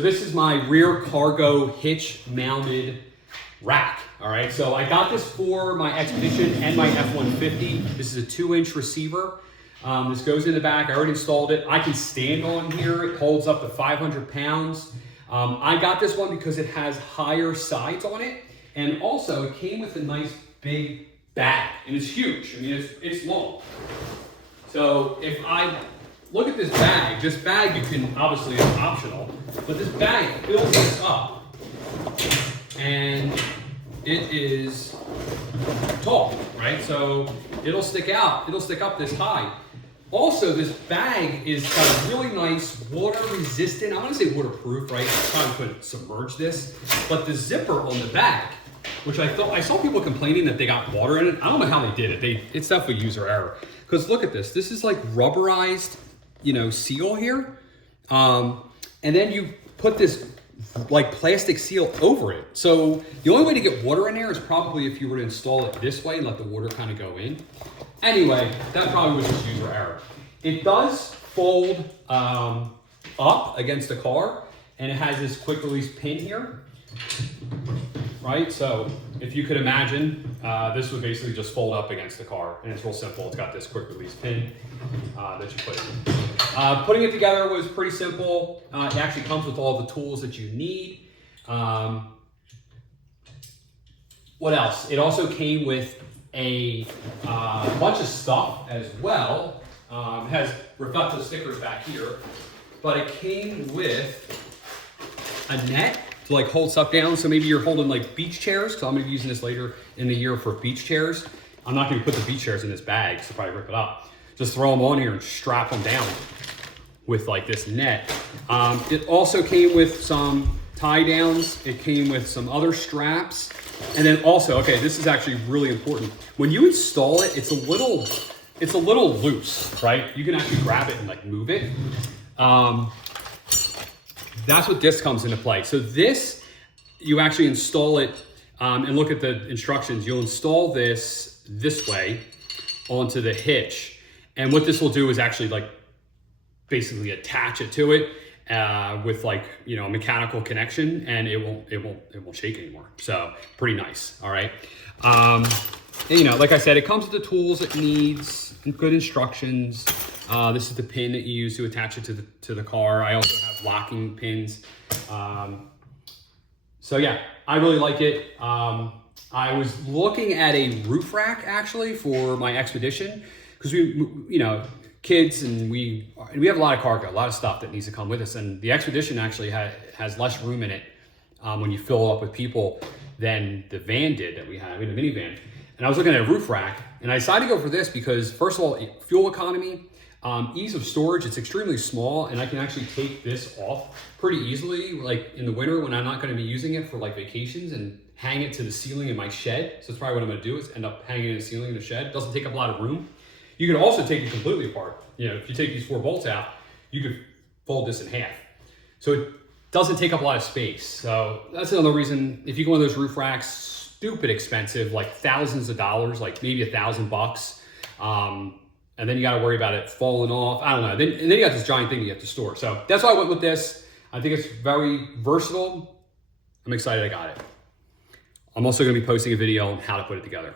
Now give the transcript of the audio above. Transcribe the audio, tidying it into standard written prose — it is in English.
This is my rear cargo hitch mounted rack. All right, so I got this for my Expedition and my F-150. This is a 2-inch receiver. This goes in the back. I already installed it. I can stand on here. It holds up to 500 pounds. I got this one because it has higher sides on it. And also it came with a nice big bag, and it's huge. I mean, it's long. So if I look at this bag you can, obviously it's optional, but this bag fills this up and it is tall, right? So it'll stick up this high. Also, this bag is got a really nice water resistant, I want to say waterproof, right? I probably couldn't submerge this, but the zipper on the back, which I saw people complaining that they got water in it. I don't know how they did it. It's definitely user error. Because look at this. This is like rubberized, seal here. And then you put this like plastic seal over it. So the only way to get water in there is probably if you were to install it this way and let the water kind of go in. Anyway, that probably was just user error. It does fold up against the car, and it has this quick release pin here, right? So if you could imagine, this would basically just fold up against the car, and it's real simple. It's got this quick release pin that you put in. Putting it together was pretty simple. It actually comes with all the tools that you need. What else? It also came with a bunch of stuff as well. It has reflective stickers back here, but it came with a net to like hold stuff down. So maybe you're holding like beach chairs, because I'm gonna be using this later in the year for beach chairs. I'm not gonna put the beach chairs in this bag, so probably rip it up. Just throw them on here and strap them down with like this net. It also came with some tie downs. It came with some other straps. And then also, okay, this is actually really important. When you install it, it's a little loose, right? You can actually grab it and like move it. That's what this comes into play. So this, you actually install it and look at the instructions. You'll install this way onto the hitch. And what this will do is actually like basically attach it to it with like, a mechanical connection, and it won't shake anymore. So pretty nice. All right. And, like I said, it comes with the tools it needs and good instructions. This is the pin that you use to attach it to the car. I also have locking pins. So yeah, I really like it. I was looking at a roof rack actually for my Expedition, because we, kids, and we have a lot of cargo, a lot of stuff that needs to come with us. And the Expedition actually has less room in it when you fill it up with people than the van did that we have in the minivan. And I was looking at a roof rack, and I decided to go for this because, first of all, fuel economy, ease of storage. It's extremely small, and I can actually take this off pretty easily, like in the winter when I'm not going to be using it for like vacations, and hang it to the ceiling in my shed. So that's probably what I'm going to do, is end up hanging it in the ceiling in the shed. It doesn't take up a lot of room. You can also take it completely apart. If you take these 4 bolts out, you could fold this in half. So it doesn't take up a lot of space. So that's another reason, if you go on those roof racks, stupid expensive, like thousands of dollars, like maybe $1,000. And then you got to worry about it falling off. I don't know. And then you got this giant thing you have to store. So that's why I went with this. I think it's very versatile. I'm excited I got it. I'm also going to be posting a video on how to put it together.